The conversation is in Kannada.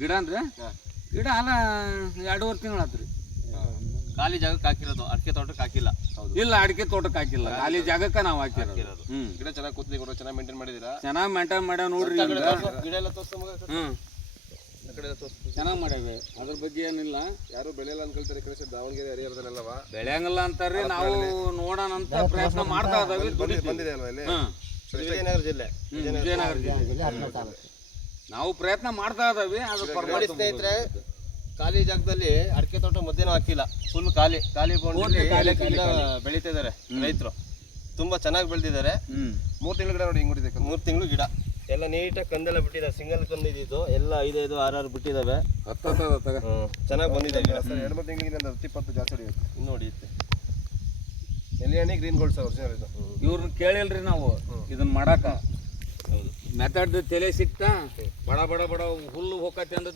ಗಿಡ ಅಂದ್ರೆ ಗಿಡ ಅಲ್ಲ 2.5 ತಿಂಗಳು ಆತ್ರಿ. ಖಾಲಿ ಜಾಗಕ್ಕೆ ಹಾಕಿರೋದು, ಅಡಿಕೆ ತೋಟಕ್ಕೆ ಹಾಕಿಲ್ಲ. ಇಲ್ಲ, ಅಡಿಕೆ ತೋಟಕ್ಕೆ ಹಾಕಿಲ್ಲ, ಖಾಲಿ ಜಾಗಕ್ಕೆ ನಾವು ಹಾಕಿರೋದು. ಗಿಡ ಚೆನ್ನಾಗಿ ಕೂತ್ಲಿ ಕೊಡೋ, ಚೆನ್ನಾಗಿ ಮೇಂಟೈನ್ ಮಾಡಿದ್ದೀರಾ? ಚೆನ್ನಾಗಿ ಮೇಂಟೈನ್ ಮಾಡ್ಯಾವ ನೋಡ್ರಿ. ಗಿಡ ಎಲ್ಲ ತೋರಿಸ್ತಾ ಚೆನ್ನಾಗಿ ಮಾಡ್ಯಾವೆ, ಅದ್ರ ಬಗ್ಗೆ ಏನಿಲ್ಲ. ಯಾರು ಬೆಳೆಯಲ್ಲ ಅನ್ಕೊಳ್ತಾರೆ ಈ ಕಡೆ ಸೈಡ್ ದಾವಣಗೆರೆ ಹರಿಹರದಲ್ಲೆಲ್ಲವ ಬೆಳೆಯಂಗಿಲ್ಲ ಅಂತಾರ್ರಿ. ನಾವು ನೋಡೋಣ ಅಂತ ಪ್ರಯತ್ನ ಮಾಡ್ತಾ ಇದಾವೆ. ಬಂದಿದೆ ಅಲ್ವಾ ಇಲ್ಲಿ? ವಿಜಯನಗರ ಜಿಲ್ಲೆ. ವಿಜಯನಗರ ಜಿಲ್ಲೆ ನಾವು ಪ್ರಯತ್ನ ಮಾಡ್ತಾ ಇದಾವೆ. ನೋಡಿ ಸ್ನೇಹಿತರೆ, ಖಾಲಿ ಜಾಗದಲ್ಲಿ ಅಡಿಕೆ ತೋಟ ಮಧ್ಯನೂ ಹಾಕಿಲ್ಲ, ಫುಲ್ ಖಾಲಿ ಬೋಂಡ್ರಲ್ಲಿ ಗಿಡ ಬೆಳೀತಾ ಇದಾರೆ ರೈತರು. ತುಂಬಾ ಚೆನ್ನಾಗಿ ಬೆಳೆದಿದ್ದಾರೆ. 3 ತಿಂಗಳು ಗಿಡ ನೋಡಿ ಹಿಂಗ್ ಹೊಡಿದೆ. 3 ತಿಂಗಳು ಗಿಡ ಎಲ್ಲ ನೀಟಾಗಿ ಕಂದೆಲ್ಲ ಬಿಟ್ಟಿದ್ದಾರೆ. ಸಿಂಗಲ್ ಕಂದು ಇದ್ದಿದ್ದು ಎಲ್ಲ 5, 6 ಬಿಟ್ಟಿದ್ದಾವೆ. ಚೆನ್ನಾಗಿ ಬಂದಿದೆ ಗಿಡ. 2-3 ತಿಂಗಳಿಗೆ 10-20 ಜಾಸ್ತಿ ಹೊಡಿಯುತ್ತೆ. ಇನ್ನು ಹೊಡಿಯುತ್ತೆ. ಎಲ್ಲಿ ಗ್ರೀನ್ ಗೋಲ್ಡ್ ಸರ್ ಒರಿಜಿನಲ್ ಇದು. ಇವ್ರನ್ನ ಕೇಳಿಲ್ರಿ ನಾವು ಇದನ್ನ ಮಾಡಾಕ. ಮೆಥಡ್ ತಲೆ ಸಿಕ್ತಾ ಬಡ ಹುಲ್ಲು ಹೋಗತ್ತೆ ಅಂದ್ರೆ